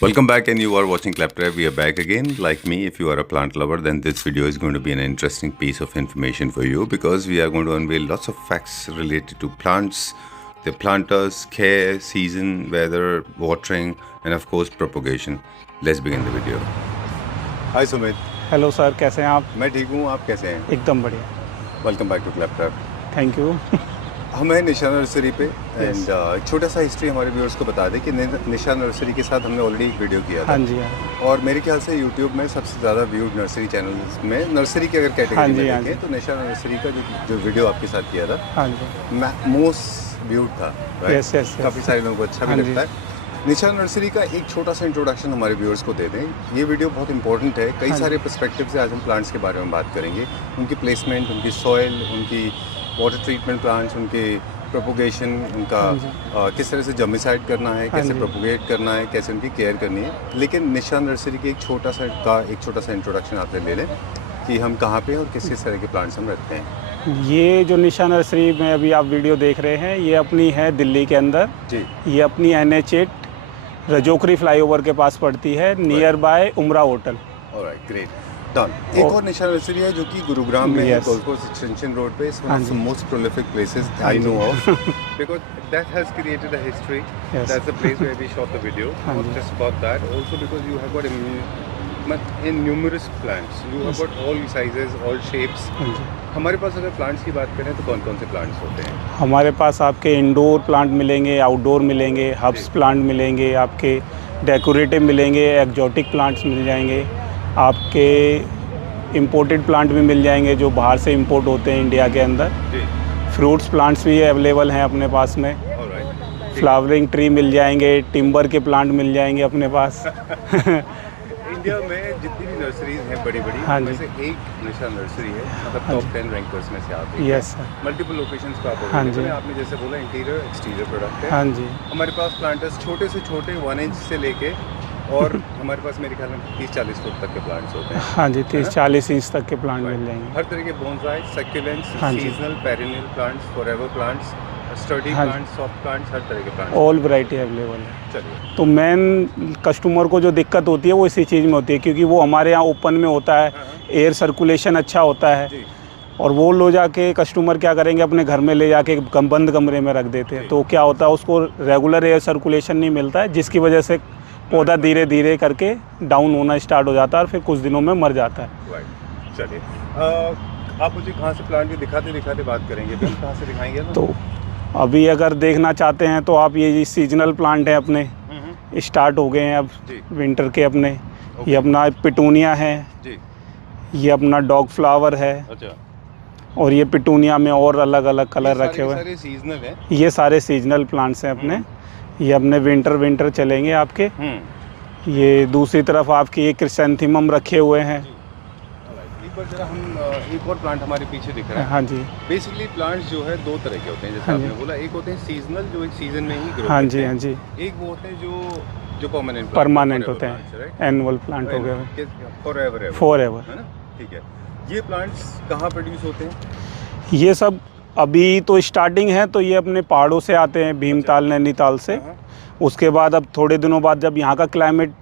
Welcome back, and you are watching Claptrap. We are back again. Like me, if you are a plant lover, then this video is going to be an interesting piece of information for you, because we are going to unveil lots of facts related to plants, their planters, care, season, weather, watering, and of course propagation. Let's begin the video. Hi Sumit. Hello sir, कैसे हैं आप? मैं ठीक हूँ, आप कैसे हैं? एकदम बढ़िया। Welcome back to claptrap. Thank you. हम हैं निशा नर्सरी पे एंड छोटा सा हिस्ट्री हमारे व्यूअर्स को बता दें कि निशा नर्सरी के साथ हमने ऑलरेडी एक वीडियो किया था। हाँ जी, हाँ। और मेरे ख्याल से यूट्यूब में सबसे ज़्यादा व्यूड नर्सरी चैनल्स में नर्सरी की अगर कैटेगरी में देखें तो निशा नर्सरी का जो वीडियो आपके साथ किया था, हाँ जी, मोस्ट व्यूड था। Yes yes. काफ़ी सारे लोगों को अच्छा भी लगता है। निशा नर्सरी का एक छोटा सा इंट्रोडक्शन हमारे व्यूअर्स को दे दें। ये वीडियो बहुत इंपॉर्टेंट है, कई सारे पर्सपेक्टिव से आज हम प्लांट्स के बारे में बात करेंगे, उनकी प्लेसमेंट, उनकी सॉइल, उनकी वाटर ट्रीटमेंट प्लांट्स, उनके प्रोपोगेशन, उनका किस तरह से जर्मिसाइड करना है, कैसे प्रोपोगेट करना है, कैसे उनकी केयर करनी है। लेकिन निशा नर्सरी के एक छोटा सा इंट्रोडक्शन आपसे ले लें कि हम कहाँ पे और किस तरह के प्लांट्स हम रखते हैं। ये जो निशा नर्सरी में अभी आप वीडियो देख रहे हैं, ये अपनी है दिल्ली के अंदर जी। ये अपनी NH8 रजोकरी फ्लाईओवर के पास पड़ती है, नियर बाय उमरा होटल। Alright, great, done. एक और निशा नर्सरी है जो कि गुरुग्राम में है, गोल्ड कोस्ट एक्सटेंशन रोड पे। It's one of the most prolific places I know of, because that has created a history. That's the place where we shot the video, not just about that, also because you have got in numerous plants, you have got all sizes, all shapes। हमारे पास अगर plants की बात करें तो कौन कौन से plants होते हैं? हमारे पास आपके इंडोर प्लांट मिलेंगे, आउटडोर मिलेंगे, हर्ब्स प्लांट मिलेंगे, आपके डेकोरेटिव मिलेंगे, एक्जॉटिक प्लांट्स मिल जाएंगे, आपके इंपोर्टेड प्लांट भी मिल जाएंगे जो बाहर से इंपोर्ट होते हैं इंडिया के अंदर। फ्रूट्स प्लांट्स भी अवेलेबल हैं अपने पास में। फ्लावरिंग ट्री मिल जाएंगे, टिम्बर के प्लांट मिल जाएंगे अपने पास। इंडिया में जितनी भी नर्सरीज हैं बड़ी बड़ी, उनमें से एक निशा नर्सरी है, मतलब टॉप 10 रैंकर्स में से आती है। Yes sir. मल्टीपल लोकेशंस पे आप हैं। आपने जैसे बोला इंटीरियर एक्सटीरियर प्रोडक्ट है। हाँ जी। हमारे पास प्लांटर्स छोटे से छोटे 1 इंच से लेके और हमारे पास मेरे ख्याल में 30-40 फुट तक के प्लांट्स होते हैं। हाँ जी, 30-40 इंच तक के प्लांट मिल जाएंगे। हर तरह के bonsai, succulents, seasonal, perennial plants, forever plants, study plants, soft plants, हर तरह के प्लांट्स, ऑल वैरायटी अवेलेबल है। चलिए, तो मेन कस्टमर को जो दिक्कत होती है वो इसी चीज़ में होती है, क्योंकि वो हमारे यहाँ ओपन में होता है, एयर सर्कुलेशन अच्छा होता है, और वो लो जाके कस्टमर क्या करेंगे, अपने घर में ले जाके बंद कमरे में रख देते हैं। तो क्या होता है, उसको रेगुलर एयर सर्कुलेशन नहीं मिलता है, जिसकी वजह से पौधा धीरे धीरे करके डाउन होना स्टार्ट हो जाता है और फिर कुछ दिनों में मर जाता है। चलिए, आप मुझे कहाँ से प्लांट भी दिखाते बात करेंगे, तो कहाँ से दिखाएंगे? तो अभी अगर देखना चाहते हैं तो आप ये सीजनल प्लांट है अपने स्टार्ट हो गए हैं अब विंटर के अपने। ये अपना पिटूनिया है जी। ये अपना डॉग फ्लावर है। अच्छा। और ये पिटूनिया में और अलग अलग कलर रखे हुए हैं। ये सारे सीजनल प्लांट्स हैं अपने। ये अपने विंटर चलेंगे आपके। ये दूसरी तरफ आपकी ये क्रिसेंथेमम रखे हुए हैं। जरा हम एक और प्लांट हमारे पीछे दिख रहा है। हाँ जी। बेसिकली प्लांट्स जो है 2 तरह के होते हैं, जैसे आपने बोला। एक होते हैं सीजनल, जो एक सीजन में ही ग्रो करते हैं। हाँ जी। एक वो होते हैं जो परमानेंट होते हैं, एनुअल प्लांट हो गए, फॉरएवर, है ना? ठीक है। ये प्लांट्स कहाँ प्रोड्यूस होते हैं? ये सब अभी तो स्टार्टिंग है, तो ये अपने पहाड़ों से आते हैं, भीमताल, नैनीताल से। उसके बाद अब थोड़े दिनों बाद जब यहाँ का क्लाइमेट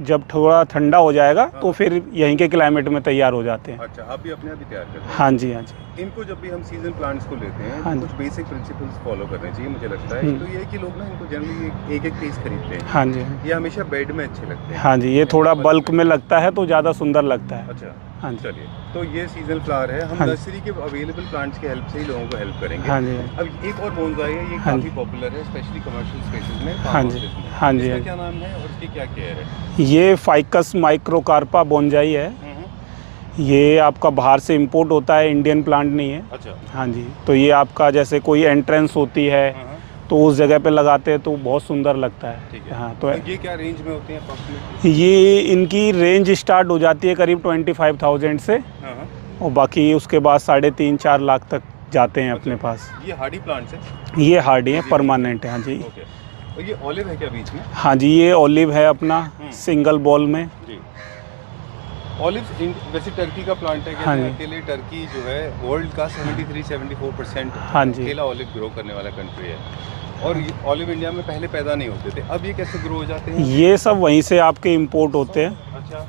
जब थोड़ा ठंडा हो जाएगा तो फिर यहीं के क्लाइमेट में तैयार हो जाते हैं। अच्छा, आप भी अपने आप ही तैयार करते हैं? हाँ जी, हाँ जी। इनको जब भी हम सीजन प्लांट्स को लेते हैं, तो कुछ बेसिक प्रिंसिपल्स फॉलो करने चाहिए, मुझे लगता है। तो ये है कि लोग ना इनको जनरली एक पीस खरीदते हैं। हाँ जी। ये हमेशा बेड में अच्छे लगते हैं। हाँ जी, ये थोड़ा बल्क में लगता है तो ज़्यादा सुंदर लगता है। अच्छा, हाँ जी। चलिए, तो ये सीजनल फ्लावर है। हम नर्सरी के अवेलेबल प्लांट्स की हेल्प से ही लोगों को हेल्प करेंगे। हाँ जी। अब एक और बोनसाई है, ये काफ़ी पॉपुलर है, स्पेशली कमर्शियल स्पेसेस में। हाँ जी, हाँ जी। इसका क्या नाम है और इसकी क्या केयर है? ये फाइकस माइक्रोकार्पा बोनसाई है। ये आपका बाहर से इंपोर्ट होता है, इंडियन प्लांट नहीं है। अच्छा। हाँ जी। तो ये आपका जैसे कोई एंट्रेंस होती है तो उस जगह पे लगाते हैं तो बहुत सुंदर लगता है। ठीक है। हाँ, तो ये क्या रेंज में होते हैं अप्रॉक्सीमेटली? ये इनकी रेंज स्टार्ट हो जाती है करीब 25,000 से, और बाकी उसके बाद 3.5-4 लाख तक जाते हैं अपने पास। ये हार्डी प्लांट्स है? ये हार्डी है, परमानेंट है। हाँ जी। और ये ऑलिव है क्या बीच में? हाँ जी, ये ऑलिव है अपना सिंगल बॉल में। ऑलिव वैसे टर्की का प्लांट है, कहते हैं अकेले टर्की जो है वर्ल्ड का 73-74% अकेला ऑलिव ग्रो करने वाला कंट्री है। और ऑलिव इंडिया में पहले पैदा नहीं होते थे, अब ये कैसे ग्रो हो जाते हैं? ये सब वहीं से आपके इंपोर्ट होते हैं, अच्छा,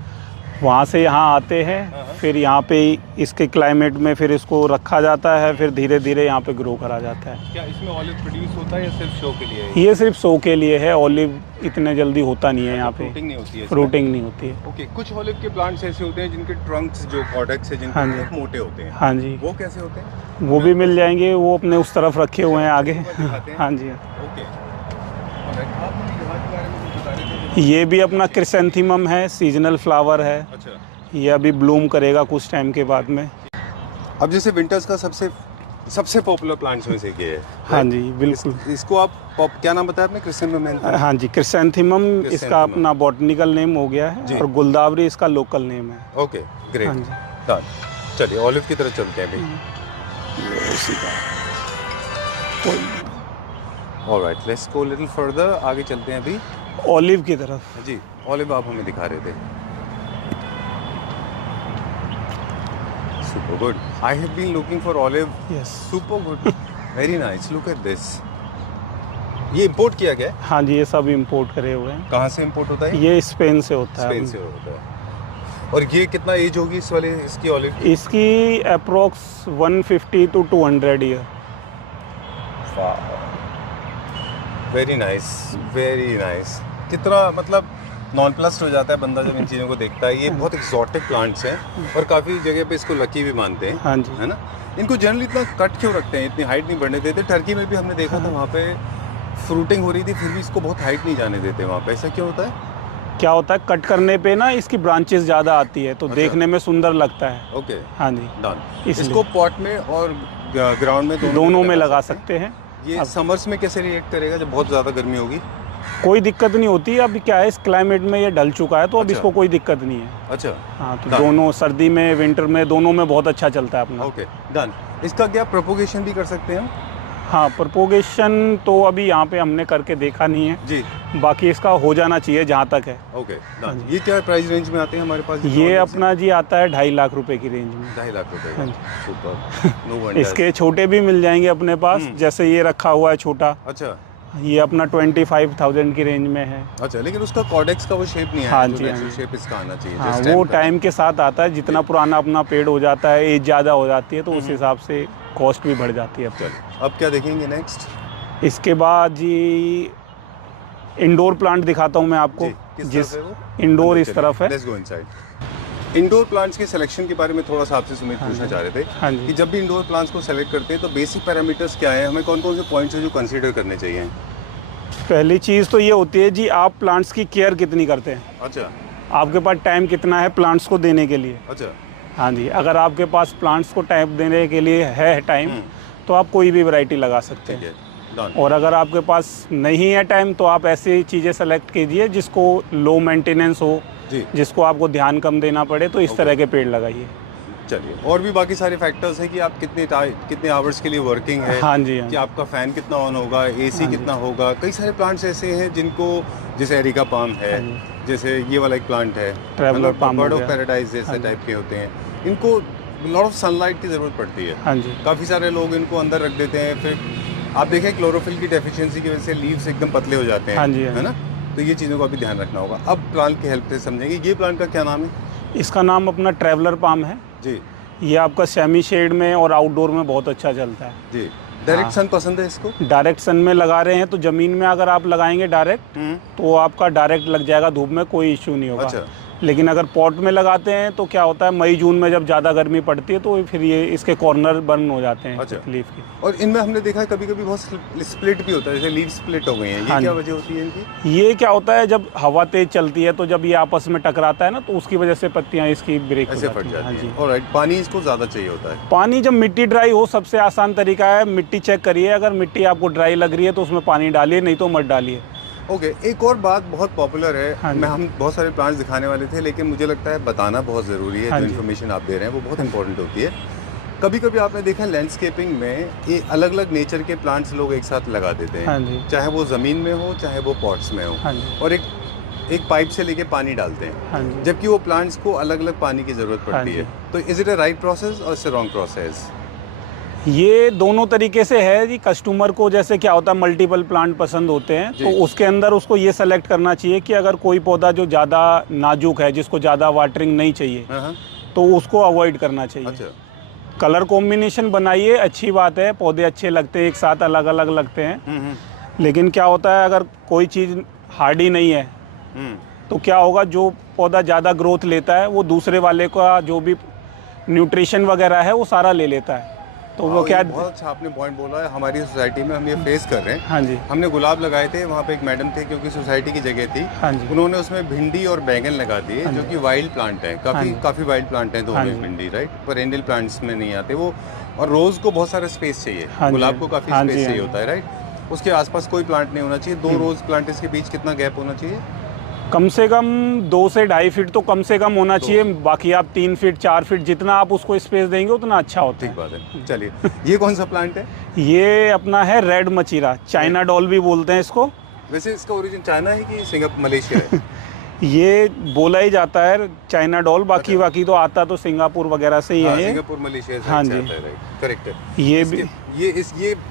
वहाँ से यहाँ आते हैं, फिर यहाँ पे इसके क्लाइमेट में फिर इसको रखा जाता है, फिर धीरे धीरे यहाँ पे ग्रो करा जाता है। क्या इसमें ऑलिव प्रोड्यूस होता है या सिर्फ शो के लिए है? ये सिर्फ शो के लिए है, ऑलिव इतने जल्दी होता नहीं है यहाँ पे, फ्रूटिंग नहीं होती है इसमें? फ्रूटिंग नहीं होती है। ओके, कुछ ऑलिव के प्लांट्स ऐसे होते हैं जिनके ट्रंक्स जो कॉर्डेक्स है जिनके हाँ जी। बहुत मोटे होते हैं, हाँ जी, वो कैसे होते हैं? वो भी मिल जाएंगे, वो अपने उस तरफ रखे हुए हैं आगे। दिखाते हैं? हाँ जी, ओके, ऑलराइट, आप मुझे यहाँ के बारे में कुछ बता रहे थे? ये भी अपना क्रिसेंथीमम है, सीजनल फ्लावर है, अच्छा, ये अभी ब्लूम करेगा कुछ टाइम के बाद में। अब जैसे विंटर्स का सबसे पॉपुलर प्लांट्स में से ये है। हाँ जी, बिल्कुल। इसको आप क्या नाम बताया आपने? क्रिसेंथेमम? हाँ जी, क्रिसेंथीमम इसका अपना बॉटनिकल नेम हो गया है, और गुलदावरी इसका लोकल नेम है। Okay, great. हाँ जी, हाँ, चलिए ऑलिव की तरफ चलते हैं अभी। Alright, let's go little further, आगे चलते हैं अभी ऑलिव की तरफ। जी। ऑलिव आप हमें दिखा रहे थे। Super good. I have been looking for olive. Yes, Super good. Very nice. Look at this. ये इंपोर्ट किया गया है? हाँ जी, ये सब इंपोर्ट करे हुए हैं। कहाँ से इंपोर्ट होता है? ये स्पेन से होता है। स्पेन से होता है। और ये कितना एज होगी इस वाले इसकी ऑलिव? इसकी approx 150 to 200 year. Very nice, very nice. कितना मतलब नॉन प्लस हो जाता है बंदा जब इन चीज़ों को देखता है। ये बहुत एक्सोटिक प्लांट्स हैं और काफ़ी जगह पे इसको लकी भी मानते हैं। हाँ जी, है ना? इनको जनरली इतना कट क्यों रखते हैं? इतनी हाइट नहीं बढ़ने देते। टर्की में भी हमने देखा था, वहाँ पे फ्रूटिंग हो रही थी, फिर भी इसको बहुत हाइट नहीं जाने देते वहाँ पे। ऐसा क्यों होता है? क्या होता है, कट करने पे ना इसकी ब्रांचेस ज़्यादा आती है, तो अच्छा। देखने में सुंदर लगता है। ओके, हाँ जी, डन। इसलिए। इसको पॉट में और ग्राउंड में दोनों में लगा सकते हैं। ये समर्स में कैसे रिएक्ट करेगा जब बहुत ज़्यादा गर्मी होगी? कोई दिक्कत नहीं होती। अभी क्या है, इस क्लाइमेट में ये ढल चुका है, तो अब अच्छा। इसको कोई दिक्कत नहीं है। अच्छा, हाँ, तो डन। दोनों सर्दी में, विंटर में, दोनों में बहुत अच्छा चलता है अपना। Okay, done. इसका क्या प्रोपोगेशन भी कर सकते हैं हम? हाँ, प्रोपोगेशन तो अभी यहाँ पे हमने करके देखा नहीं है जी। बाकी इसका हो जाना चाहिए जहाँ तक है। Okay, done. ये क्या प्राइस रेंज में आते हैं हमारे पास? ये अपना जी आता है 2.5 लाख रुपए की रेंज में। 2.5 लाख रुपए। हाँ जी। Super, no wonder. इसके छोटे भी मिल जाएंगे अपने पास, जैसे ये रखा हुआ है छोटा, अच्छा, ये अपना 25,000 की रेंज में है। अच्छा, लेकिन उसका कॉर्डेक्स का वो शेप नहीं है। हाँ जो जी, हाँ नेचुरल जी। शेप इसका आना चाहिए। हाँ, जिस वो का। टाइम के साथ आता है, जितना पुराना अपना पेड़ हो जाता है, एज ज़्यादा हो जाती है, तो उस हिसाब से कॉस्ट भी बढ़ जाती है। चलिए, अब क्या देखेंगे नेक्स्ट? इसके बाद जी इंडोर प्लांट दिखाता हूँ मैं आपको। जी, किस जिस तरफ है वो? इंडोर इस तरफ है। Let's go inside. Indoor plants के सिलेक्शन के बारे में थोड़ा सा आपसे सुमित पूछना चाह रहे थे हाँ जी। कि जब भी इंडोर प्लांट्स को सेलेक्ट करते हैं तो बेसिक पैरामीटर्स क्या है? हमें कौन कौन से पॉइंट्स हैं जो कंसीडर करने चाहिए? पहली चीज़ तो ये होती है जी, आप प्लांट्स की केयर कितनी करते हैं। अच्छा, आपके पास टाइम कितना है प्लांट्स को देने के लिए। अच्छा, हाँ जी, अगर आपके पास प्लांट्स को टाइम देने के लिए है टाइम, तो आप कोई भी वैरायटी लगा सकते ठीक हैं। है, डन। और अगर आपके पास नहीं है टाइम, तो आप ऐसी चीज़ें सेलेक्ट कीजिए जिसको लो मेंटेनेंस हो, जी, जिसको आपको ध्यान कम देना पड़े, तो इस तरह के पेड़ लगाइए। चलिए, और भी बाकी सारे फैक्टर्स हैं कि आप कितने आवर्स के लिए वर्किंग है, हाँ जी, हाँ कि जी। आपका फ़ैन कितना ऑन होगा, एसी कितना होगा। कई सारे प्लांट्स ऐसे हैं जिनको, जैसे एरिका पाम है, जैसे ये वाला एक प्लांट है ट्रैवलर पाम बर्ड हो ऑफ गया। पैराडाइज जैसे टाइप के होते हैं। इनको लॉट ऑफ सनलाइट की ज़रूरत पड़ती है। हाँ जी, काफ़ी सारे लोग इनको अंदर रख देते हैं, फिर आप देखें क्लोरोफिल की डेफिशिएंसी की वजह से लीव्स एकदम पतले हो जाते हैं। हाँ जी, हाँ है ना? तो ये चीज़ों का भी ध्यान रखना होगा। अब प्लांट की हेल्प से समझेंगे। ये प्लांट का क्या नाम है? इसका नाम अपना ट्रैवलर पाम है। जी, ये आपका सेमी शेड में और आउटडोर में बहुत अच्छा चलता है। जी। डायरेक्ट हाँ। सन पसंद है इसको? डायरेक्ट सन में लगा रहे हैं तो ज़मीन में अगर आप लगाएंगे डायरेक्ट, तो आपका डायरेक्ट लग जाएगा धूप में, कोई इश्यू नहीं होगा। अच्छा, लेकिन अगर पॉट में लगाते हैं तो क्या होता है, मई जून में जब ज़्यादा गर्मी पड़ती है तो फिर ये इसके कॉर्नर बर्न हो जाते हैं। अच्छा। लीफ की। और इनमें हमने देखा है कभी कभी बहुत स्प्लिट भी होता है, जैसे लीव स्प्लिट हो गई हैं। ये हाँ क्या जी। वजह होती है इनकी? ये क्या होता है, जब हवा तेज चलती है तो जब ये आपस में टकराता है ना, तो उसकी वजह से पत्तियां इसकी ब्रेक हो ऐसे जाती फट हैं। हाँ जाती जी। है। ऑलराइट, पानी इसको ज़्यादा चाहिए होता है। पानी जब मिट्टी ड्राई हो, सबसे आसान तरीका है, मिट्टी चेक करिए, अगर मिट्टी आपको ड्राई लग रही है तो उसमें पानी डालिए, नहीं तो मत डालिए। ओके, एक और बात बहुत पॉपुलर है। हाँ जी। हम बहुत सारे प्लांट्स दिखाने वाले थे, लेकिन मुझे लगता है बताना बहुत ज़रूरी है। हाँ जो जी। इन्फॉर्मेशन आप दे रहे हैं वो बहुत इंपॉर्टेंट होती है। कभी कभी आपने देखा है लैंडस्केपिंग में ये अलग अलग नेचर के प्लांट्स लोग एक साथ लगा देते हैं। हाँ जी। चाहे वो ज़मीन में हो, चाहे वो पॉट्स में हो, हाँ जी। और एक पाइप से लेके पानी डालते हैं, हाँ जी। जबकि वो प्लांट्स को अलग अलग पानी की ज़रूरत हाँ पड़ती जी। है। तो is it a right process और इट्स अ रॉन्ग प्रोसेस? ये दोनों तरीके से है जी। कस्टमर को जैसे क्या होता है, मल्टीपल प्लांट पसंद होते हैं, तो उसके अंदर उसको ये सेलेक्ट करना चाहिए कि अगर कोई पौधा जो ज़्यादा नाजुक है, जिसको ज़्यादा वाटरिंग नहीं चाहिए, तो उसको अवॉइड करना चाहिए। अच्छा। कलर कॉम्बिनेशन बनाइए, अच्छी बात है, पौधे अच्छे लगते हैं, एक साथ अलग अलग लगते हैं। लेकिन क्या होता है, अगर कोई चीज़ हार्डी नहीं है तो क्या होगा, जो पौधा ज़्यादा ग्रोथ लेता है वो दूसरे वाले का जो भी न्यूट्रिशन वगैरह है वो सारा ले लेता है। तो वो क्या, बहुत अच्छा आपने पॉइंट बोला है। हमारी सोसाइटी में हम ये फेस कर रहे हैं। हाँ जी। हमने गुलाब लगाए थे, वहाँ पे एक मैडम थे, क्योंकि सोसाइटी की जगह थी। हाँ जी। उन्होंने उसमें भिंडी और बैंगन लगा दिए, जो कि वाइल्ड प्लांट है, काफ़ी वाइल्ड प्लांट है दोनों भिंडी, राइट, पेरेनियल प्लांट्स में नहीं आते वो। और रोज़ को बहुत सारा स्पेस चाहिए, गुलाब को काफ़ी स्पेस चाहिए होता है, राइट। उसके आसपास कोई प्लांट नहीं होना चाहिए। 2 रोज़ प्लांट के बीच कितना गैप होना चाहिए? कम से कम 2 से 2.5 फीट तो कम से कम होना चाहिए। बाकी आप 3 फीट 4 फीट जितना आप उसको स्पेस देंगे उतना अच्छा होता है। ठीक बात है। चलिए, ये कौन सा प्लांट है? ये अपना है रेड मचीरा, चाइना डॉल भी बोलते हैं इसको। वैसे इसका ओरिजिन चाइना है कि सिंगापुर मलेशिया है? ये बोला ही जाता है चाइना डॉल, बाकी तो आता तो सिंगापुर वगैरह से ही है। सिंगापुर मलेशिया से। हाँ जी, करेक्ट है। ये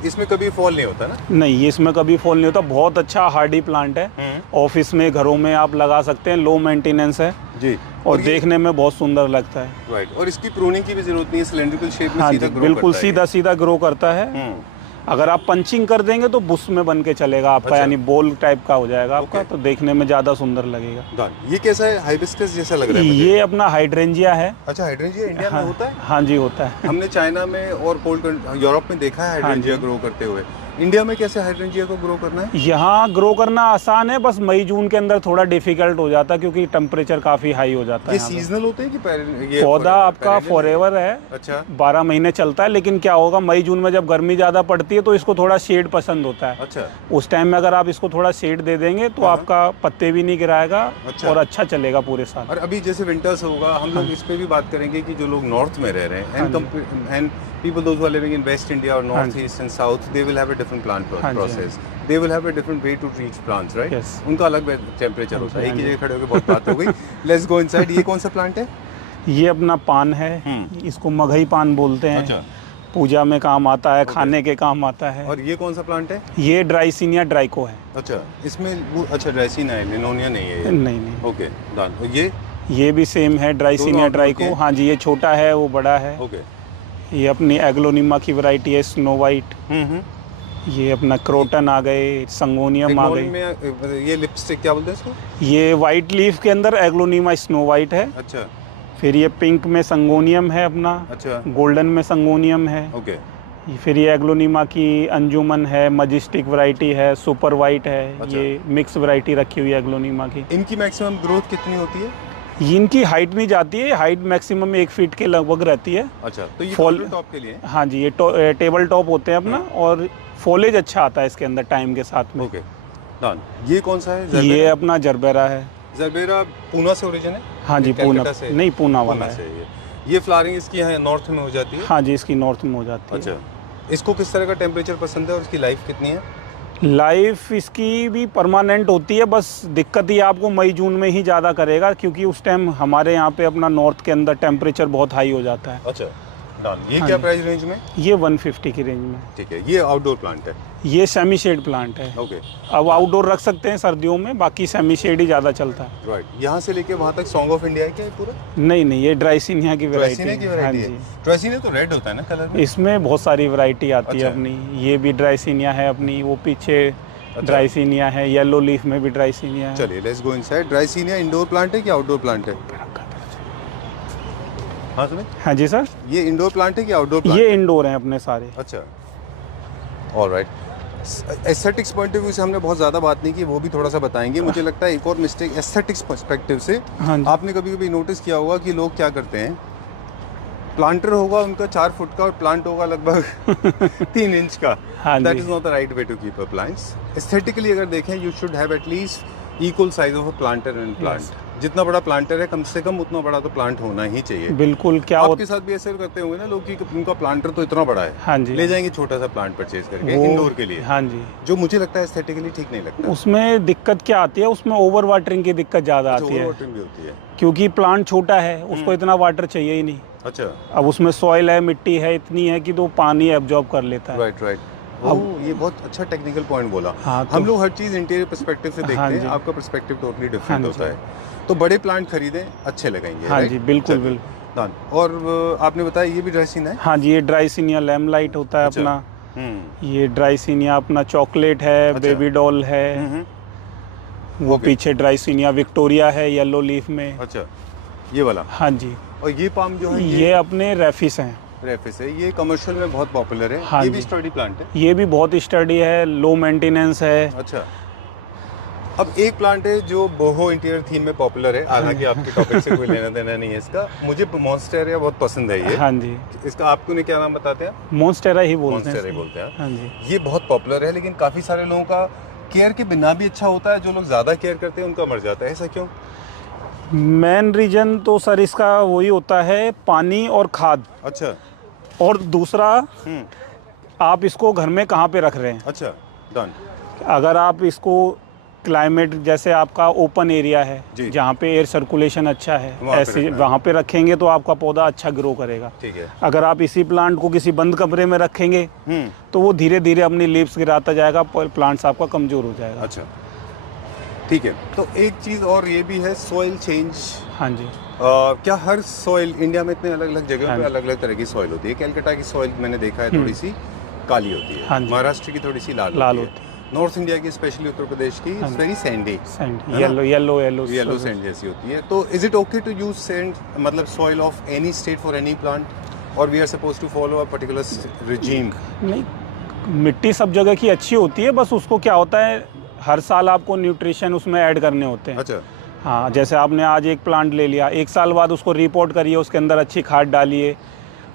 इसमें कभी फॉल नहीं होता ना? नहीं, इसमें कभी फॉल नहीं होता। बहुत अच्छा हार्डी प्लांट है, ऑफिस में घरों में आप लगा सकते हैं, लो मेंटेनेंस है जी, और देखने में बहुत सुंदर लगता है। राइट। और इसकी प्रूनिंग की भी जरूरत नहीं है, सिलेंड्रिकल शेप में हाँ सीधा जी, बिल्कुल सीधा ग्रो करता है। अगर आप पंचिंग कर देंगे तो बुश में बन के चलेगा आपका। अच्छा। यानी बॉल टाइप का हो जाएगा आपका, तो देखने में ज़्यादा सुंदर लगेगा। ये कैसा है? हाइबिस्कस जैसा लग रहा है। ये अपना हाइड्रेंजिया है। अच्छा, हाइड्रेंजिया इंडिया में होता है? हाँ जी, होता है। हमने चाइना में और कोल्ड यूरोप में देखा है हाइड्रेंजिया ग्रो करते हुए। इंडिया में कैसे हाइड्रेंजिया को ग्रो करना है? यहाँ ग्रो करना आसान है, बस मई जून के अंदर थोड़ा डिफिकल्ट हो जाता है, क्योंकि टेम्परेचर काफी हाई हो जाता है। ये सीजनल होते हैं कि पौधा आपका फॉरएवर है? अच्छा, 12 महीने चलता है। लेकिन क्या होगा, मई जून में जब गर्मी ज्यादा पड़ती है तो इसको थोड़ा शेड पसंद होता है। अच्छा, उस टाइम में अगर आप इसको थोड़ा शेड दे देंगे तो आपका पत्ते भी नहीं गिराएगा। अच्छा। और अच्छा चलेगा पूरे साल। और अभी जैसे विंटर्स होगा, हम लोग इस पे भी बात करेंगे कि जो लोग नॉर्थ में रह रहे हैं, and people those who are living in West India or North East and South, they will have a different plant process. They will have a different way to reach plants, right? Yes. उनका अलग temperature होता है। एक ही जगह खड़े होकर बहुत बात हो गई। Let's go inside. ये कौन सा प्लांट है? ये अपना पान है, इसको मगही पान बोलते हैं। अच्छा। पूजा में काम आता है, खाने के काम आता है। और ये कौन सा प्लांट है? ये ड्राइसिनिया ड्राइको है। अच्छा, इसमें अच्छा ड्राइसिनिया है, लिनोनिया नहीं है? नहीं। Okay, done. ये भी सेम है, ड्राइसिनिया ड्राइको। हाँ जी, ये छोटा है, वो बड़ा है। ओके। ये अपनी एग्लोनिमा की वैरायटी है, स्नो वाइट। ये अपना क्रोटन आ गए, संगोनियम आ गए। ये लिपस्टिक क्या बोलते हैं इसको? ये वाइट लीफ के अंदर एग्लोनिमा स्नो वाइट है। अच्छा। फिर ये पिंक में संगोनियम है अपना। अच्छा। गोल्डन में संगोनियम है। ओके। फिर ये एग्लोनिमा की अंजुमन है, मजिस्टिक वैरायटी है, सुपर वाइट है। अच्छा। ये मिक्स वैरायटी रखी हुई है एग्लोनिमा की। इनकी मैक्सिमम ग्रोथ कितनी होती है? इनकी हाइट नहीं जाती है, हाइट मैक्सिमम 1 फीट के लगभग रहती है। अच्छा, तो ये टेबल टॉप के लिए? हाँ जी, ये टेबल टॉप होते हैं अपना। और फॉलेज अच्छा आता है इसके अंदर टाइम के साथ में। Okay, done. ये कौन सा है? ये अपना जरबेरा है। जरबेरा पूना से ओरिजिन है? हाँ जी, पूना से नहीं, पूना वाला है। ये फ्लावरिंग इसकी यहाँ नॉर्थ में हो जाती है? हाँ जी, इसकी नॉर्थ में हो जाती है। अच्छा, इसको किस तरह का टेम्परेचर पसंद है और इसकी लाइफ कितनी है? लाइफ इसकी भी परमानेंट होती है, बस दिक्कत ही आपको मई जून में ही ज़्यादा करेगा, क्योंकि उस टाइम हमारे यहाँ पे अपना नॉर्थ के अंदर टेम्परेचर बहुत हाई हो जाता है। अच्छा, डन। ये क्या प्राइस रेंज में? ये 150 की रेंज में। ठीक है। ये आउटडोर प्लांट है? ये सेमी शेड प्लांट है। ओके। अब आउटडोर रख सकते हैं सर्दियों में, बाकी सेमी शेड ही ज़्यादा चलता है। राइट। यहाँ से लेके वहाँ तक सॉन्ग ऑफ इंडिया है क्या पूरा? नहीं, ये ड्राइसिनिया की वैरायटी है। हाँ जी। ड्राइसिनिया तो रेड होता है ना कलर में? इसमें बहुत सारी वैरायटी आती है अपनी। ये भी ड्राइसिनिया है अपनी, वो पीछे ड्राइसिनिया है, येलो लीफ में भी ड्राइसिनिया है। चलिए, let's go inside. Dracaena indoor plant है कि आउटडोर प्लांट है? हाँ सुनिए। हाँ जी सर, ये इंडोर प्लांट है कि आउटडोर प्लांट? ये इंडोर हैं अपने सारे। अच्छा, alright. Aesthetics point of view से हमने बहुत ज़्यादा बात नहीं की, वो भी थोड़ा सा बताएंगे। मुझे लगता है एक और मिस्टेक एस्थेटिक्स पर्सपेक्टिव से, आपने कभी कभी नोटिस किया होगा कि लोग क्या करते हैं, प्लांटर होगा उनका 4 फुट का और प्लांट होगा लगभग 3 इंच का। That is not the right way to keep a plants. Aesthetically अगर देखें, you should have at least equal size of a planter and plant. जितना बड़ा प्लांटर है, कम से कम उतना बड़ा तो प्लांट होना ही चाहिए। बिल्कुल। क्या आपके साथ भी ऐसे करते होंगे ना लोग कि उनका प्लांटर तो इतना बड़ा है, हाँ जी, ले जाएंगे छोटा सा प्लांट परचेज करके इंडोर के लिए। हाँ जी, जो मुझे लगता है एस्थेटिकली ठीक नहीं लगता। उसमें दिक्कत क्या आती है, उसमें ओवर वाटरिंग की दिक्कत ज़्यादा आती है। ओवर वाटरिंग भी होती है, क्योंकि प्लांट छोटा है, उसको इतना वाटर चाहिए ही नहीं। अच्छा, अब उसमें सॉइल है, मिट्टी है, इतनी है कि तो पानी एब्जॉर्ब कर लेता है। Right right. ये बहुत अच्छा टेक्निकल पॉइंट बोला। हाँ, हम तो लोग हर चीज़ इंटीरियर पर्सपेक्टिव से देखते हाँ हैं, जी, आपका पर्सपेक्टिव टोटली हाँ डिफरेंट होता जी, है। तो बड़े प्लांट खरीदें, अच्छे लगेंगे, हाँ राइट? जी, बिल्कुल चलिए, बिल्कुल। डन। और आपने बताया ये भी ड्रेसिंग है? हाँ जी, ये ड्राइसिनिया लैमलाइट होता है अच्छा। अपना। हम्म। ये ड्राइसिनिया अपना चॉकलेट है, अच्छा। बेबी डॉल है। वो ओके। पीछे ड्राइसिनिया विक्टोरिया है येलो लीफ में। अच्छा, ये वाला। हाँ जी, और ये पाम जो है ये अपने रेफिस हैं। रेफिस है, ये कमर्शियल में बहुत पॉपुलर है। हाँ ये भी जी, स्टडी प्लांट है। ये भी बहुत स्टडी है, लो मेंटेनेंस है। अच्छा। अब एक प्लांट है जो बोहो इंटीरियर थीम में पॉपुलर है, हालांकि आपके टॉपिक से कोई लेना देना नहीं है इसका। मुझे मॉन्स्टेरिया बहुत पसंद है ये। हाँ जी, इसका आपको ने क्या नाम बताते हैं? मॉन्स्टेरा ही बोलते हैं मॉन्स्टेरिया इसको। बोलते हैं। हाँ जी, ये बहुत पॉपुलर है, लेकिन काफ़ी सारे लोगों का केयर के बिना भी अच्छा होता है। जो लोग ज़्यादा केयर करते हैं उनका मर जाता है, ऐसा क्यों? मेन रीजन तो सर इसका वही होता है, पानी और खाद। अच्छा। और दूसरा, हम्म। आप इसको घर में कहाँ पे रख रहे हैं। अच्छा, डन। अगर आप इसको क्लाइमेट जैसे आपका ओपन एरिया है जी। जहाँ पे एयर सर्कुलेशन अच्छा है, वहाँ पे ऐसे रखना है। वहाँ पे रखेंगे तो आपका पौधा अच्छा ग्रो करेगा। ठीक है। अगर आप इसी प्लांट को किसी बंद कमरे में रखेंगे तो वो धीरे धीरे अपनी लीव्स गिराता जाएगा, प्लांट्स आपका कमज़ोर हो जाएगा। अच्छा, ठीक है। तो एक चीज़ और ये भी है, सॉइल चेंज। हाँ जी, क्या हर सॉइल, इंडिया में इतने अलग अलग जगहों हाँ पे जी। अलग अलग तरह की सॉइल होती है? कलकत्ता की सॉइल मैंने देखा है थोड़ी सी काली होती है, हाँ जी। महाराष्ट्र की थोड़ी सी लाल लाल होती है, नॉर्थ इंडिया की स्पेशली उत्तर प्रदेश की हाँ जी। Very sandy, sand yellow yellow yellow yellow sand जैसी होती है। तो is it okay to use sand, मतलब soil of any state for any plant, और we are suppose to follow a particular regime? नहीं, मिट्टी सब जगह की अच्छी होती है, बस उसको क्या होता है हर साल आपको न्यूट्रिशन उसमें ऐड करने होते हैं। अच्छा। हाँ, जैसे आपने आज एक प्लांट ले लिया, एक साल बाद उसको रिपोर्ट करिए, उसके अंदर अच्छी खाद डालिए,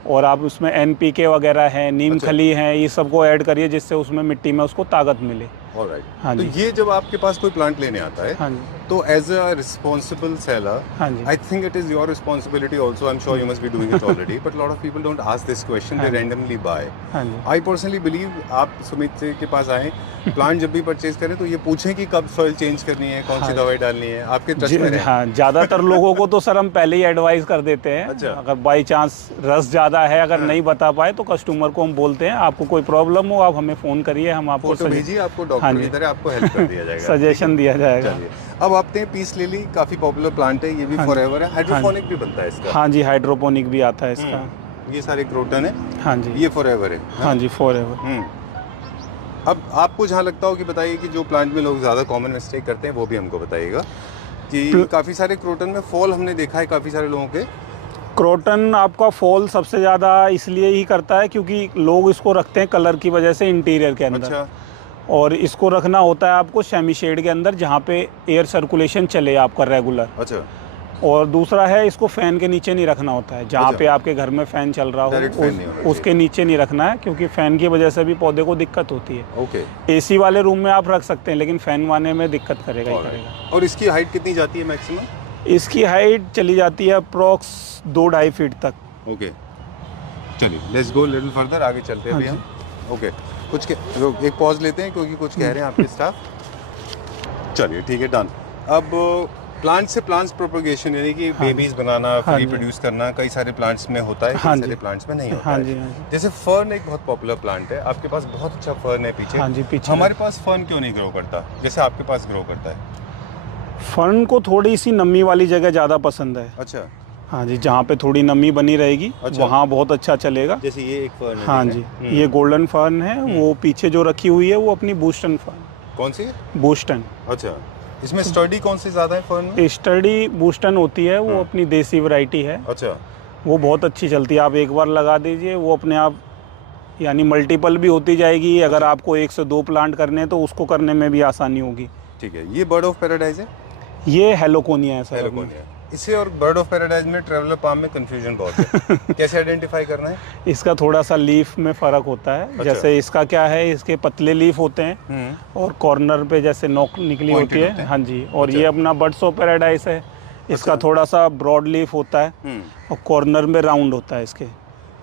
और आप उसमें NPK वगैरह है, नीम अच्छा। खली है, ये सबको ऐड करिए जिससे उसमें मिट्टी में उसको ताकत मिले। ऑलराइट। हाँ तो जी। ये जब आपके पास कोई प्लांट लेने आता है, हाँ जी, तो एज अ रिस्पॉन्सिबल सेलर, हाँ जी, I think it is your responsibility also. I'm sure you must be doing it already, but a lot of people don't ask this question. They हाँ जी। randomly buy. हाँ जी, I personally believe आप सुमित के पास आए, plant जब भी purchase करें तो ये पूछें कि कब सॉइल चेंज करनी है, कौन सी हाँ। दवाई डालनी है, आपके टच में रहें। हाँ, ज़्यादातर लोगों को तो सर हम पहले ही एडवाइस कर देते हैं। अच्छा। अगर बाई चांस रस ज़्यादा है, अगर हाँ। नहीं बता पाए तो कस्टमर को हम बोलते हैं आपको कोई प्रॉब्लम हो आप हमें फ़ोन करिए, हम आपको फोटो भेजिए, आपको हाँ डॉक्टर जी। की तरह आपको हेल्प कर दिया जाएगा। सजेशन दिया जाएगा। चलिए, अब आपने पीस ले ली, काफी पॉपुलर प्लांट है, ये भी हाँ जी। फॉरएवर है, हाइड्रोफोनिक भी बनता है इसका। हाँ जी, हाइड्रोपोनिक भी आता है इसका। ये सारे क्रोटन है, हाँ जी, ये फॉरएवर है। हाँ जी, फॉरएवर। अब आपको जहाँ लगता हो कि बताइए कि जो प्लांट में लोग ज़्यादा कॉमन मिस्टेक करते हैं वो भी हमको बताइएगा, कि काफ़ी सारे क्रोटन में फॉल हमने देखा है काफ़ी सारे लोगों के। क्रोटन आपका फॉल सबसे ज़्यादा इसलिए ही करता है क्योंकि लोग इसको रखते हैं कलर की वजह से इंटीरियर के अंदर। अच्छा। और इसको रखना होता है आपको सेमी शेड के अंदर जहाँ पे एयर सर्कुलेशन चले आपका रेगुलर। अच्छा। और दूसरा है इसको फ़ैन के नीचे नहीं रखना होता है, जहाँ अच्छा। पे आपके घर में फ़ैन चल रहा Direct हो fan नहीं होना चाहिए। उसके नीचे नहीं रखना है, क्योंकि फ़ैन की वजह से भी पौधे को दिक्कत होती है। ओके। AC वाले रूम में आप रख सकते हैं, लेकिन फ़ैन वाले में दिक्कत करेगा ही करेगा। और इसकी हाइट कितनी जाती है मैक्सिमम? इसकी हाइट चली जाती है अप्रॉक्स 2-2.5 फीट तक। ओके, चलिए लेट्स गो लिटिल फर्दर, आगे चलते हैं हाँ अभी हम। ओके, एक पॉज लेते हैं क्योंकि कुछ कह रहे हैं आपके स्टाफ। चलिए ठीक है, डन। अब प्लांट से प्लांट्स प्रोपगेशन, यानी कि हाँ बेबीज बनाना, हाँ फ्री जी। प्रोड्यूस करना, कई सारे प्लांट्स में होता है, हाँ कई जी। सारे प्लांट्स में नहीं होता हाँ है। जी, हाँ जी। जैसे फर्न एक बहुत पॉपुलर प्लांट है, आपके पास बहुत अच्छा फर्न है पीछे। हाँ जी, पीछे। हमारे पास फर्न क्यों नहीं ग्रो करता जैसे आपके पास ग्रो करता है? फर्न को थोड़ी सी नमी वाली जगह ज़्यादा पसंद है। अच्छा। हाँ जी, जहाँ पे थोड़ी नमी बनी रहेगी अच्छा। वहाँ बहुत अच्छा चलेगा। जैसे ये एक फर्न है। हाँ जी, ये गोल्डन फर्न है, वो पीछे जो रखी हुई है वो अपनी बूस्टन फर्न। कौन सी? बूस्टन। अच्छा, इसमें स्टडी कौन सी ज़्यादा है फर्न में? स्टडी बूस्टन होती है, वो अपनी देसी वैरायटी है, अच्छा। वो बहुत अच्छी चलती है। आप एक बार लगा दीजिए, वो अपने आप यानी मल्टीपल भी होती जाएगी। अगर आपको 1 से 2 प्लांट करने हैं तो उसको करने में भी आसानी होगी। ठीक है, ये बर्ड ऑफ पैराडाइज है? ये हेलोकोनिया है सर। हेलोकोनिया। इससे और बर्ड ऑफ पैराडाइज में, ट्रैवलर पाम में कंफ्यूजन बहुत है। कैसे आइडेंटिफाई करना है? इसका थोड़ा सा लीफ में फ़र्क होता है। अच्छा। जैसे इसका क्या है, इसके पतले लीफ होते हैं और कॉर्नर पे जैसे नोक निकली Pointed होती होते है। हैं। हाँ जी, और अच्छा। ये अपना बर्ड्स ऑफ पैराडाइस है। इसका थोड़ा सा ब्रॉड लीफ होता है और कॉर्नर में राउंड होता है इसके।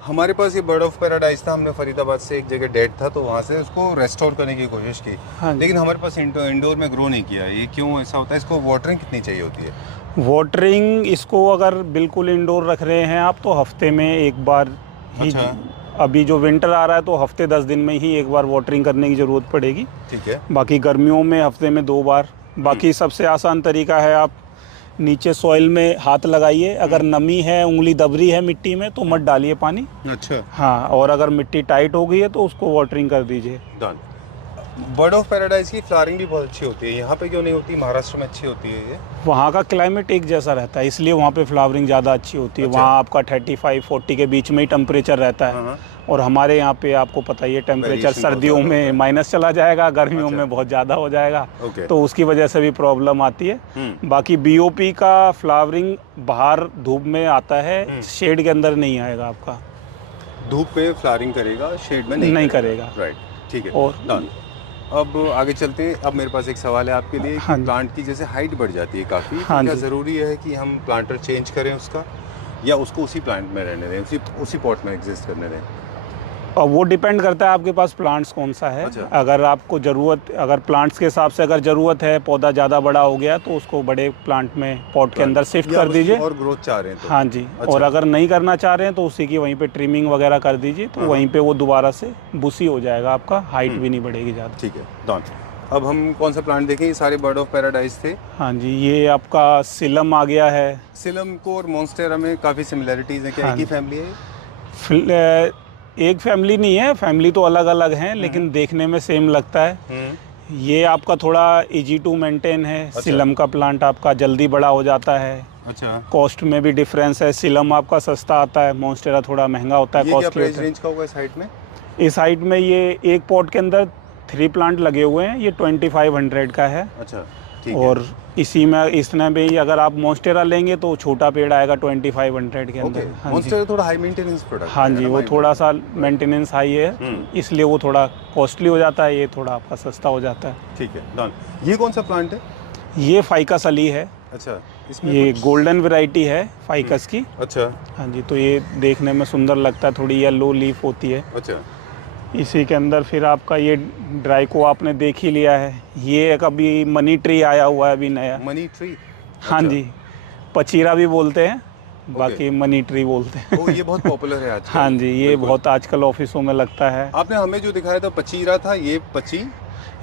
हमारे पास ये बर्ड ऑफ पैराडाइज था, हमने फरीदाबाद से एक जगह डेड था तो वहाँ से उसको रेस्टोर करने की कोशिश की। हाँ जी। लेकिन हमारे पास इंडोर में ग्रो नहीं किया। ये क्यों ऐसा होता है? इसको वाटरिंग कितनी चाहिए होती है? वाटरिंग इसको अगर बिल्कुल इंडोर रख रहे हैं आप तो हफ्ते में एक बार ही। अच्छा। अभी जो विंटर आ रहा है तो हफ्ते 10 दिन में ही एक बार वाटरिंग करने की ज़रूरत पड़ेगी। ठीक है। बाकी गर्मियों में हफ्ते में 2 बार। बाकी सबसे आसान तरीका है, आप नीचे सॉइल में हाथ लगाइए, अगर नमी है, उंगली दब रही है मिट्टी में तो मत डालिए पानी। अच्छा। हाँ, और अगर मिट्टी टाइट हो गई है तो उसको वाटरिंग कर दीजिए। डन। बर्ड ऑफ पैराडाइज की फ्लावरिंग भी बहुत अच्छी होती है, यहाँ पे क्यों नहीं होती? महाराष्ट्र में अच्छी होती है ये। वहाँ का क्लाइमेट एक जैसा रहता है, इसलिए वहाँ पे फ्लावरिंग ज़्यादा अच्छी होती है। अच्छा। वहाँ आपका 35-40 के बीच में ही टेम्परेचर रहता है। हाँ। और हमारे यहाँ पे आपको पता ही है टेम्परेचर Variation बहुत सर्दियों ज़्यादा में होता है। माइनस चला जाएगा, गर्मियों अच्छा। में बहुत ज़्यादा हो जाएगा। ओके। तो उसकी वजह से भी प्रॉब्लम आती है। बाकी बीओपी का फ्लावरिंग बाहर धूप में आता है, शेड के अंदर नहीं आएगा आपका। धूप में फ्लावरिंग करेगा, शेड में नहीं करेगा। राइट, ठीक है। और डन। अब आगे चलते हैं। अब मेरे पास एक सवाल है आपके लिए कि हाँ जी। प्लांट की जैसे हाइट बढ़ जाती है काफ़ी, तो हाँ क्या जी। ज़रूरी है कि हम प्लांटर चेंज करें उसका, या उसको उसी प्लांट में रहने दें, उसी पॉट में एग्जिस्ट करने दें? और वो डिपेंड करता है आपके पास प्लांट्स कौन सा है। अच्छा। अगर आपको ज़रूरत, अगर प्लांट्स के हिसाब से अगर ज़रूरत है, पौधा ज़्यादा बड़ा हो गया तो उसको बड़े प्लांट में पॉट के अंदर शिफ्ट या कर उसकी दीजिए। और ग्रोथ चाह रहे हैं तो? हाँ जी। अच्छा। और अगर नहीं करना चाह रहे हैं तो उसी की वहीं पे ट्रिमिंग वगैरह कर दीजिए, तो वहीं पे वो दोबारा से बुशी हो जाएगा आपका, हाइट भी नहीं बढ़ेगी ज़्यादा। ठीक है, डन। अब हम कौन सा प्लांट देखें? ये सारे बर्ड ऑफ पैराडाइज थे। हाँ जी, ये आपका सिलम आ गया है। सिलम को और मॉन्स्टेरा में काफ़ी सिमिलैरिटीज़ हैं, क्या हाँ एक ही जी। फैमिली है? एक फैमिली नहीं है, फैमिली तो अलग अलग हैं, लेकिन देखने में सेम लगता है। ये आपका थोड़ा इजी टू मेंटेन है। अच्छा। सिलम का प्लांट आपका जल्दी बड़ा हो जाता है। अच्छा। कॉस्ट में भी डिफरेंस है, सिलम आपका सस्ता आता है, मॉन्स्टेरा थोड़ा महंगा होता है, ये क्या कॉस्टली प्राइस होता है। रेंज का होगा इस हाइट में? इस हाइट में ये एक पॉट के अंदर 3 प्लांट लगे हुए हैं, ये 2500 का है। अच्छा, ठीक है। और इसी में इसमें भी अगर आप मॉन्स्टेरा लेंगे तो छोटा पेड़ आएगा 2500 के अंदर। ओके, हाँ जी। मॉन्स्टेरा थोड़ा हाई मेंटेनेंस प्रोडक्ट हाँ है जी, ना, वो माइंड थोड़ा सा मेंटेनेंस हाई है, हम्म। इसलिए वो थोड़ा कॉस्टली हो जाता है, ये थोड़ा आपका सस्ता हो जाता है। ठीक है, डन। ये कौन सा प्लांट है? ये फाइकस अली है। अच्छा, इसमें ये कुछ- गोल्डन वैरायटी है फाइकस की। अच्छा। हाँ जी, तो ये देखने में सुंदर लगता है, थोड़ी येलो लीफ होती है। अच्छा। इसी के अंदर फिर आपका ये ड्राइको आपने देख ही लिया है। ये एक अभी मनी ट्री आया हुआ है अभी नया। Money tree? हाँ अच्छा। जी, पचीरा भी बोलते हैं, बाकी मनी ट्री बोलते हैं। ओ, ये बहुत पॉपुलर है आजकल। हाँ जी, ये बिल्कुल। बहुत आजकल ऑफिसों में लगता है। आपने हमें जो दिखाया था पचीरा था, ये पची?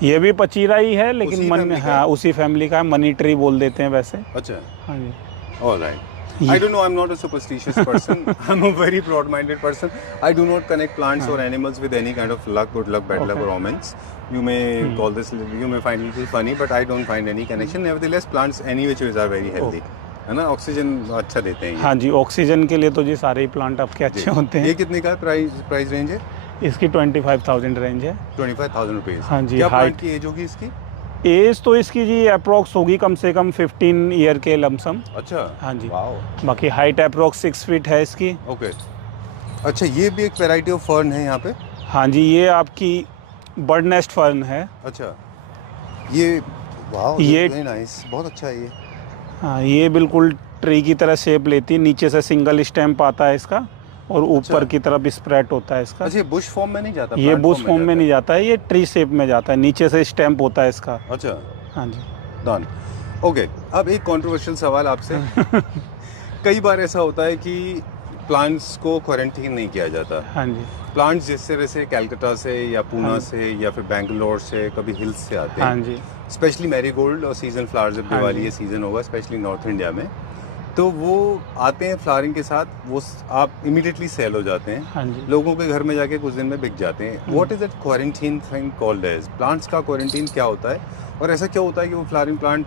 ये भी पचीरा ही है, लेकिन उसी family का हाँ है? उसी फैमिली का है, मनी ट्री बोल देते हैं वैसे। अच्छा, हाँ जी। Alright. I don't know, I'm not a superstitious person. I'm a very broad-minded person. I do not connect plants or animals with any kind of luck, good luck, bad luck, or omens. You may call this, you may find it a little funny, but I don't find any connection. Nevertheless, plants any which ways are very healthy. है ना, oxygen अच्छा देते हैं ये। हाँ जी, oxygen के लिए तो जी सारे ही प्लांट आपके अच्छे होते ये हैं। कितने का प्राइस रेंज है? इसकी 25,000 रेंज है। 25,000 रुपीज़। हाँ जी, क्या प्लांट height- की एज होगी इसकी? एज तो इसकी जी अप्रोक्स होगी कम से कम 15 ईयर के लमसम। अच्छा। हाँ जी। वाओ। बाकी हाइट अप्रोक्स 6 फीट है इसकी। ओके। अच्छा, ये भी एक वैरायटी ऑफ फर्न है यहाँ पे? हाँ जी, ये आपकी बर्ड नेस्ट फर्न है। अच्छा, ये वाओ, ये- वेरी नाइस, बहुत अच्छा है ये। हाँ, ये बिल्कुल ट्री की तरह शेप लेती है, नीचे से सिंगल स्टेम्प आता है इसका, और ऊपर अच्छा। की तरफ स्प्रेड होता है इसका। अच्छा, ये बुश फॉर्म में नहीं जाता? ये plant बुश form फॉर्म में जाता नहीं जाता है, ये ट्री शेप में जाता है, नीचे से स्टेम्प होता है इसका। है? अच्छा, हाँ जी। डन। ओके, अब एक कंट्रोवर्शियल सवाल आपसे। कई बार ऐसा होता है कि प्लांट्स को क्वारंटीन नहीं किया जाता। हाँ जी। प्लांट्स जिस तरह से कैलकाटा से या पूना हाँ। से या फिर बेंगलोर से, कभी हिल्स से आते हाँ हैं, जी। स्पेशली मैरीगोल्ड और सीजन फ्लावर्स, जब हाँ दिवाली जी। ये सीज़न होगा स्पेशली नॉर्थ इंडिया में, तो वो आते हैं फ्लावरिंग के साथ, वो आप इमीडिएटली सेल हो जाते हैं, हाँ जी। लोगों के घर में जाके कुछ दिन में बिक जाते हैं। What is that quarantine thing called as? Plants का क्वारंटीन क्या होता है, और ऐसा क्या होता है कि वो फ्लावरिंग प्लांट,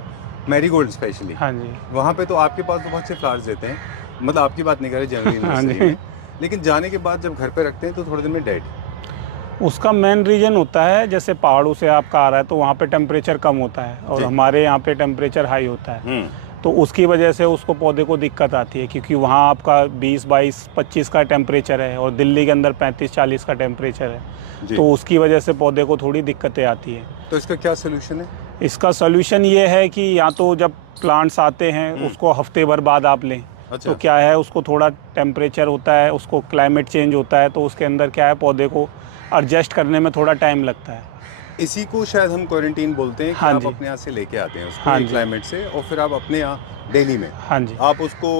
मैरीगोल्ड स्पेशली, हाँ जी। वहाँ पे तो आपके पास तो बहुत से फ्लावर्स देते हैं, मतलब आपकी बात नहीं कर रहे, जनरली हाँ नर्सरी जी। में, लेकिन जाने के बाद जब घर पे रखते हैं तो थोड़े दिन में डेड। उसका मेन रीज़न होता है, जैसे पहाड़ों से आपका आ रहा है तो वहाँ पे टेम्परेचर कम होता है, और जी। हमारे यहाँ पे टेम्परेचर हाई होता है, तो उसकी वजह से उसको पौधे को दिक्कत आती है, क्योंकि वहाँ आपका 20, 22, 25 का टेम्परेचर है और दिल्ली के अंदर 35, 40 का टेम्परेचर है, जी। तो उसकी वजह से पौधे को थोड़ी दिक्कतें आती हैं। तो इसका क्या सोल्यूशन है? इसका सोल्यूशन ये है कि या तो जब प्लांट्स आते हैं उसको हफ्ते भर बाद आप लें। अच्छा। तो क्या है, उसको थोड़ा टेम्परेचर होता है, उसको क्लाइमेट चेंज होता है, तो उसके अंदर क्या है, पौधे को एडजस्ट करने में थोड़ा टाइम लगता है। इसी को शायद हम क्वारंटीन बोलते हैं कि हाँ आप जी। अपने यहाँ से लेके आते हैं उसको हाँ जी। क्लाइमेट से, और फिर आप अपने यहाँ दिल्ली में हाँ जी। आप उसको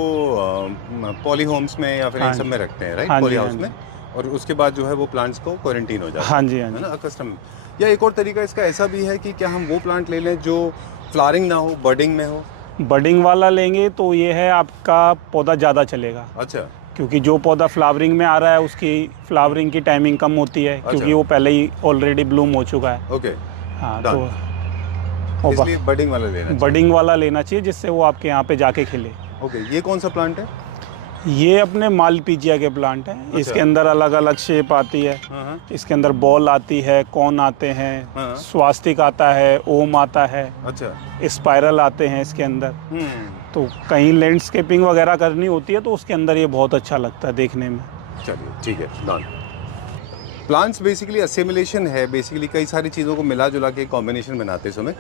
पॉली होम्स में या फिर इन हाँ सब जी। में रखते हैं, राइट, हाँ पॉली जी, हाउस हाँ में, जी। और उसके बाद जो है वो प्लांट्स को क्वारंटीन हो जाता हाँ जी, हाँ है जी। ना, अकस्टम। या एक और तरीका इसका ऐसा भी है कि क्या हम वो प्लांट ले लें जो फ्लावरिंग ना हो, बर्डिंग में हो? बडिंग वाला लेंगे तो ये है आपका पौधा ज़्यादा चलेगा, अच्छा, क्योंकि जो पौधा फ्लावरिंग में आ रहा है उसकी फ्लावरिंग की टाइमिंग कम होती है, क्योंकि अच्छा। वो पहले ही ऑलरेडी ब्लूम हो चुका है। ओके, हाँ, डन। तो इसलिए बर्डिंग वाला लेना चाहिए। बडिंग वाला लेना चाहिए जिससे वो आपके यहाँ पे जाके खिले। ओके, ये कौन सा प्लांट है? ये अपने मालपीजिया के प्लांट हैं। अच्छा। इसके अंदर अलग अलग शेप आती है। हाँ, इसके अंदर बॉल आती है, कौन आते हैं, हाँ। स्वास्तिक आता है, ओम आता है, अच्छा। स्पाइरल आते हैं इसके अंदर। हम्म, तो कहीं लैंडस्केपिंग वगैरह करनी होती है तो उसके अंदर ये बहुत अच्छा लगता है देखने में। चलिए ठीक है, डन। प्लांट्स बेसिकली असिमिलेशन है, बेसिकली कई सारी चीज़ों को मिला जुला के कॉम्बिनेशन बनाते समय,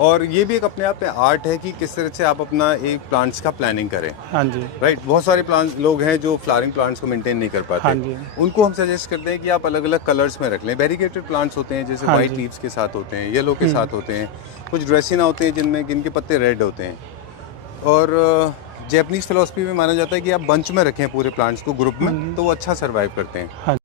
और ये भी एक अपने आप में आर्ट है कि किस तरह से आप अपना एक प्लांट्स का प्लानिंग करें, हाँ जी। राइट। बहुत सारे प्लांट्स लोग हैं जो फ्लावरिंग प्लांट्स को मेंटेन नहीं कर पाते। हाँ जी। उनको हम सजेस्ट करते हैं कि आप अलग अलग कलर्स में रख लें। वेरीगेटेड प्लांट्स होते हैं जैसे हाँ वाइट जी। लीव्स के साथ होते हैं, येलो के साथ होते हैं, कुछ ड्रेसिना होते हैं जिनके पत्ते रेड होते हैं। और जैपनीज फिलॉसफी में माना जाता है कि आप बंच में रखें पूरे प्लांट्स को, ग्रुप में, तो वो अच्छा सर्वाइव करते हैं। हाँ